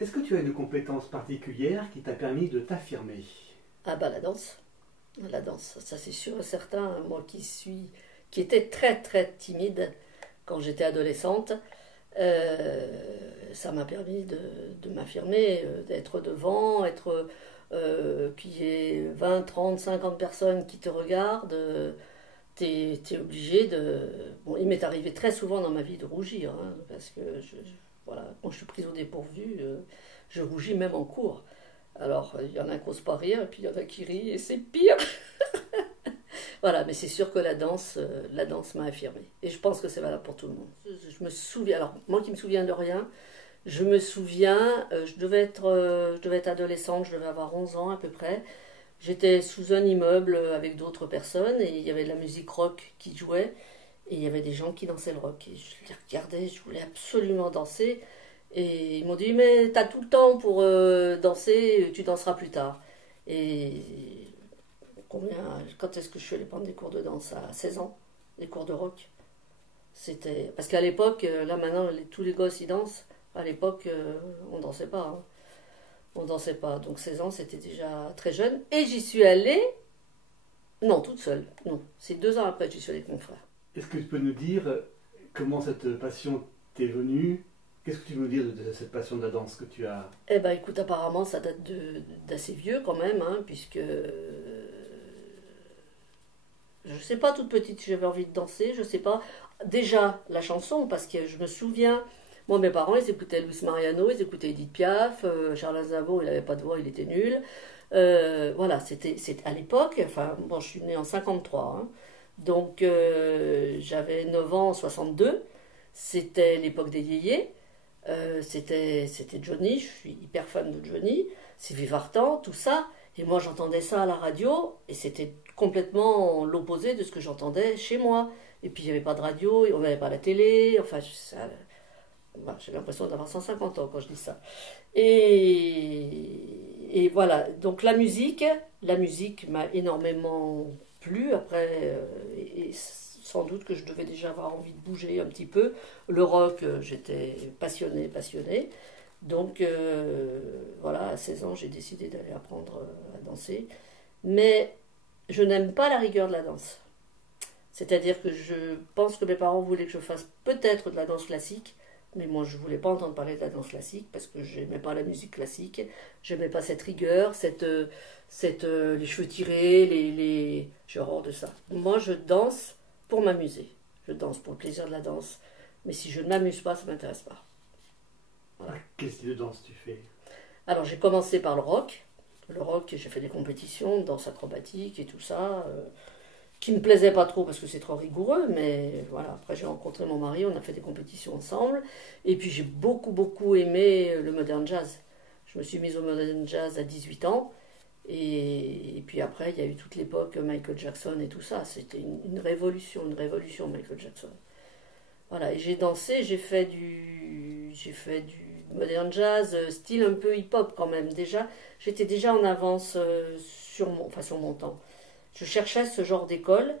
Est-ce que tu as une compétence particulière qui t'a permis de t'affirmer? Ah bah la danse, ça c'est sûr et certain. Moi qui étais très très timide quand j'étais adolescente, ça m'a permis de m'affirmer, d'être devant, qu'il y ait 20, 30, 50 personnes qui te regardent. T'es obligé de... Bon, il m'est arrivé très souvent dans ma vie de rougir, hein, parce que voilà, quand je suis prise au dépourvu, je rougis même en cours. Alors, il y en a qui n'osent pas rire, et puis il y en a qui rient, et c'est pire. Voilà, mais c'est sûr que la danse m'a affirmée. Et je pense que c'est valable pour tout le monde. Je me souviens, alors moi qui me souviens de rien, je me souviens, je devais être adolescente, je devais avoir 11 ans à peu près. J'étais sous un immeuble avec d'autres personnes et il y avait de la musique rock qui jouait et il y avait des gens qui dansaient le rock. Et je les regardais, je voulais absolument danser. Et ils m'ont dit, mais t'as tout le temps pour danser, tu danseras plus tard. Et quand est-ce que je suis allée prendre des cours de danse? À 16 ans, des cours de rock. C'était. Parce qu'à l'époque, là maintenant, tous les gosses ils dansent. À l'époque, on dansait pas, hein. On dansait pas. Donc 16 ans, c'était déjà très jeune. Et j'y suis allée, non, toute seule. Non, c'est 2 ans après que j'y suis allée avec mon frère. Est-ce que tu peux nous dire comment cette passion t'est venue? Qu'est-ce que tu peux nous dire de cette passion de la danse que tu as? Eh ben écoute, apparemment, ça date d'assez vieux quand même, hein, puisque je sais pas, toute petite, j'avais envie de danser, je sais pas. Déjà, la chanson, parce que je me souviens, moi, mes parents, ils écoutaient Luis Mariano, ils écoutaient Edith Piaf, Charles Aznavour, il avait pas de voix, il était nul. Voilà, c'était à l'époque, enfin, bon, je suis née en 53, hein, donc j'avais 9 ans en 62, c'était l'époque des yéyés, c'était Johnny, je suis hyper fan de Johnny, Sylvie Vartan, tout ça, et moi j'entendais ça à la radio, et c'était complètement l'opposé de ce que j'entendais chez moi. Et puis il n'y avait pas de radio, et on n'avait pas la télé, enfin, voilà, j'ai l'impression d'avoir 150 ans quand je dis ça. Et voilà, donc la musique m'a énormément plu. Après, et sans doute que je devais déjà avoir envie de bouger un petit peu. Le rock, j'étais passionnée. Donc voilà, à 16 ans, j'ai décidé d'aller apprendre à danser. Mais je n'aime pas la rigueur de la danse. C'est-à-dire que je pense que mes parents voulaient que je fasse peut-être de la danse classique, mais moi je voulais pas entendre parler de la danse classique parce que j'aimais pas la musique classique, j'aimais pas cette rigueur, les cheveux tirés, j'ai horreur de ça. Moi je danse pour m'amuser, je danse pour le plaisir de la danse, mais si je ne m'amuse pas, ça m'intéresse pas. Voilà. Quel style de danse tu fais? Alors j'ai commencé par le rock. Le rock, j'ai fait des compétitions, danse acrobatique et tout ça, qui me plaisait pas trop parce que c'est trop rigoureux, mais voilà, après j'ai rencontré mon mari, on a fait des compétitions ensemble, et puis j'ai beaucoup aimé le modern jazz. Je me suis mise au modern jazz à 18 ans, et puis après il y a eu toute l'époque Michael Jackson et tout ça, c'était une révolution Michael Jackson. Voilà, et j'ai dansé, j'ai fait du modern jazz, style un peu hip-hop quand même. Déjà, j'étais déjà en avance sur mon temps. Je cherchais ce genre d'école.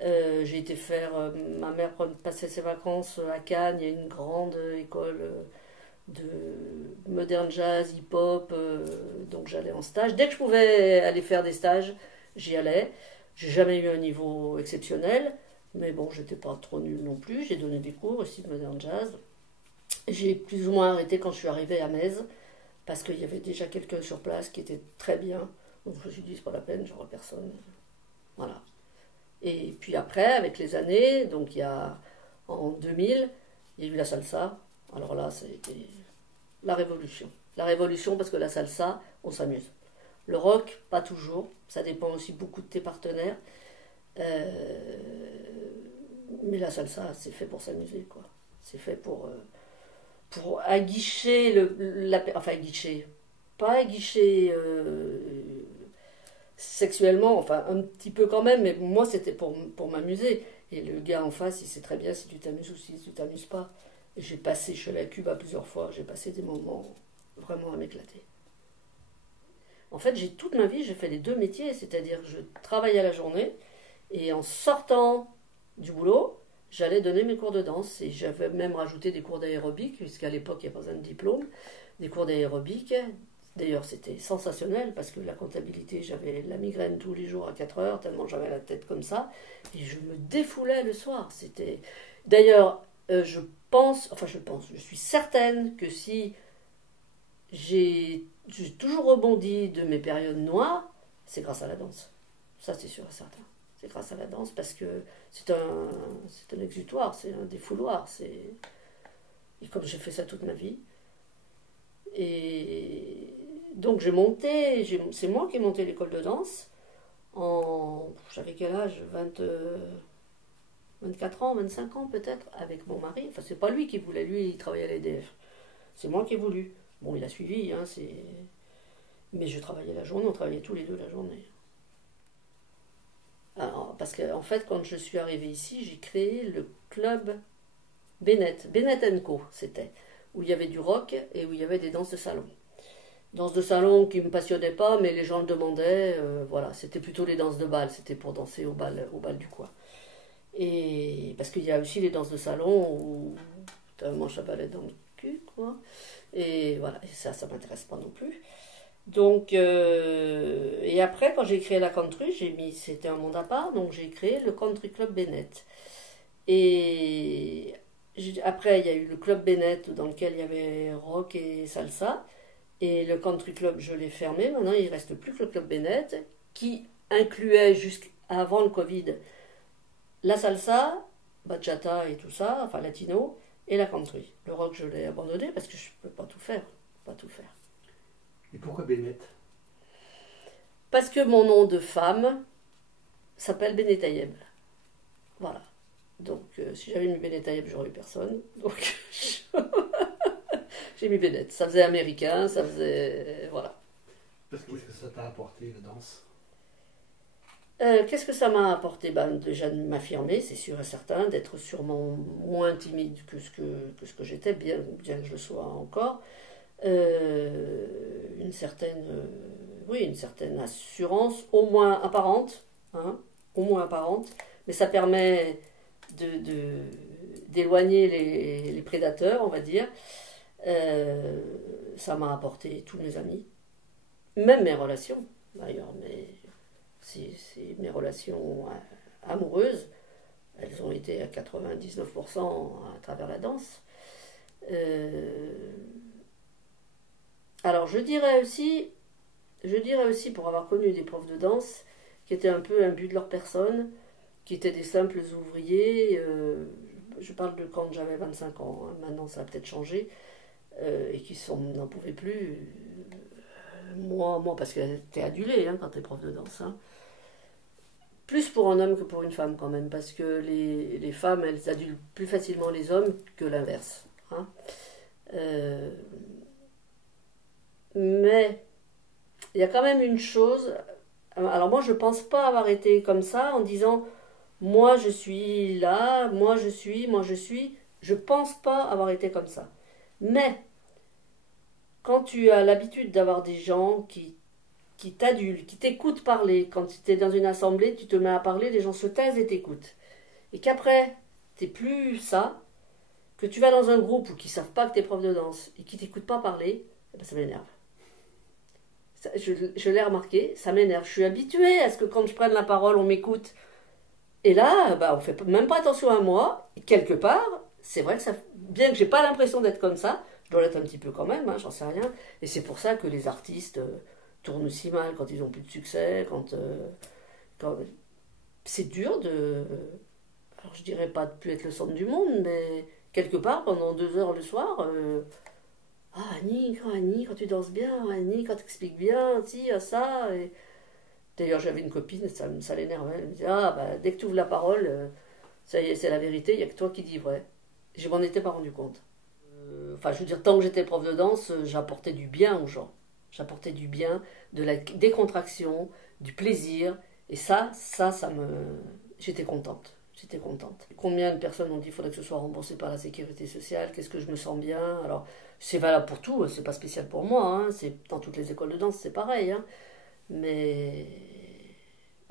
J'ai été faire, ma mère passait ses vacances à Cannes, il y a une grande école de modern jazz, hip-hop, donc j'allais en stage. Dès que je pouvais aller faire des stages, j'y allais. J'ai jamais eu un niveau exceptionnel, mais bon, j'étais pas trop nulle non plus. J'ai donné des cours aussi de modern jazz. J'ai plus ou moins arrêté quand je suis arrivée à Metz, parce qu'il y avait déjà quelqu'un sur place qui était très bien. Donc je me suis dit, c'est pas la peine, j'aurai personne. Voilà. Et puis après, avec les années, donc en 2000, il y a eu la salsa. Alors là, c'était la révolution. La révolution parce que la salsa, on s'amuse. Le rock, pas toujours. Ça dépend aussi beaucoup de tes partenaires. Mais la salsa, c'est fait pour s'amuser, quoi. C'est fait pour aguicher enfin aguicher. Pas aguicher sexuellement, enfin un petit peu quand même, mais moi c'était pour m'amuser. Et le gars en face, il sait très bien si tu t'amuses ou si tu t'amuses pas. Et j'ai passé, je suis allée à Cuba plusieurs fois, j'ai passé des moments vraiment à m'éclater. En fait, toute ma vie, j'ai fait les deux métiers, c'est-à-dire que je travaillais à la journée et en sortant du boulot, j'allais donner mes cours de danse et j'avais même rajouté des cours d'aérobic, puisqu'à l'époque, il n'y a pas besoin de diplôme. des cours d'aérobic. D'ailleurs, c'était sensationnel parce que la comptabilité, j'avais la migraine tous les jours à 4 heures, tellement j'avais la tête comme ça. Et je me défoulais le soir. C'était. D'ailleurs, je suis certaine que si j'ai toujours rebondi de mes périodes noires, c'est grâce à la danse. Ça, c'est sûr et certain. C'est grâce à la danse parce que c'est un exutoire, c'est un défouloir. Et comme j'ai fait ça toute ma vie. Et donc c'est moi qui ai monté l'école de danse. J'avais quel âge 24 ans, 25 ans peut-être, avec mon mari. Enfin, c'est pas lui qui voulait, lui, il travaillait à l'EDF. C'est moi qui ai voulu. Bon, il a suivi, hein, mais je travaillais la journée, on travaillait tous les deux la journée. Alors, parce qu'en fait, quand je suis arrivée ici, j'ai créé le club Bennett Co, c'était, où il y avait du rock et où il y avait des danses de salon. Danses de salon qui ne me passionnaient pas, mais les gens le demandaient, voilà, c'était plutôt les danses de bal, c'était pour danser au bal du coin. Et parce qu'il y a aussi les danses de salon où tu as un manche à balai dans le cul, quoi. Et voilà, et ça m'intéresse pas non plus. Donc, et après, quand j'ai créé la country, c'était un monde à part, donc j'ai créé le Country Club Bennett. Et après, il y a eu le Club Bennett dans lequel il y avait rock et salsa. Et le Country Club, je l'ai fermé. Maintenant, il ne reste plus que le Club Bennett, qui incluait jusqu'avant le Covid la salsa, bachata et tout ça, enfin latino, et la country. Le rock, je l'ai abandonné parce que je ne peux pas tout faire. Pas tout faire. Et pourquoi Bennett? Parce que mon nom de femme s'appelle Benetayeb. Voilà. Donc, si j'avais mis Benetayeb, j'aurais eu personne. Donc, j'ai mis Bennett. Ça faisait américain, ça faisait. Voilà. Qu'est-ce que ça t'a apporté, la danse? Qu'est-ce que ça m'a apporté? Déjà de m'affirmer, c'est sûr et certain, d'être sûrement moins timide que ce que j'étais, bien que je le sois encore. Une certaine, oui, une certaine assurance, au moins apparente, hein, au moins apparente, mais ça permet d'éloigner les prédateurs, on va dire. Ça m'a apporté tous mes amis, même mes relations d'ailleurs, mais mes relations amoureuses, elles ont été à 99% à travers la danse. Alors je dirais aussi pour avoir connu des profs de danse qui étaient un peu imbus de leur personne, qui étaient des simples ouvriers, je parle de quand j'avais 25 ans, hein, maintenant ça a peut-être changé, et qui n'en pouvaient plus. Moi, parce que t'es adulé hein, quand t'es prof de danse. Hein. Plus pour un homme que pour une femme quand même, parce que les femmes, elles adulent plus facilement les hommes que l'inverse. Hein. Mais il y a quand même une chose. Alors moi, je pense pas avoir été comme ça en disant moi je suis là, moi je suis. Je pense pas avoir été comme ça. Mais quand tu as l'habitude d'avoir des gens qui t'adulent, qui t'écoutent parler, quand tu es dans une assemblée, tu te mets à parler, les gens se taisent et t'écoutent. Et qu'après, t'es plus ça, que tu vas dans un groupe où qui ne savent pas que tu es prof de danse et qui ne t'écoutent pas parler, eh ben ça m'énerve. Je l'ai remarqué, ça m'énerve. Je suis habituée à ce que quand je prenne la parole, on m'écoute. Et là, on ne fait même pas attention à moi. Et quelque part, c'est vrai que bien que j'ai pas l'impression d'être comme ça, je dois l'être un petit peu quand même, hein, j'en sais rien. Et c'est pour ça que les artistes tournent si mal quand ils ont plus de succès, quand c'est dur de... Alors je dirais pas de plus être le centre du monde, mais quelque part, pendant 2 heures le soir... Ah Annie, quand tu danses bien, Annie, quand tu expliques bien, si, ça. Et... D'ailleurs, j'avais une copine, ça l'énervait. Elle me disait dès que tu ouvres la parole, ça y est, c'est la vérité, il n'y a que toi qui dis vrai. Je m'en étais pas rendu compte. Enfin, je veux dire, tant que j'étais prof de danse, j'apportais du bien aux gens. J'apportais du bien, de la décontraction, du plaisir. Et ça me... J'étais contente. J'étais contente. Combien de personnes ont dit qu'il faudrait que ce soit remboursé par la sécurité sociale? Qu'est-ce que je me sens bien? Alors, c'est valable pour tout, c'est pas spécial pour moi. Hein. C'est, dans toutes les écoles de danse, c'est pareil. Hein. Mais...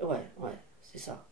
Ouais, c'est ça.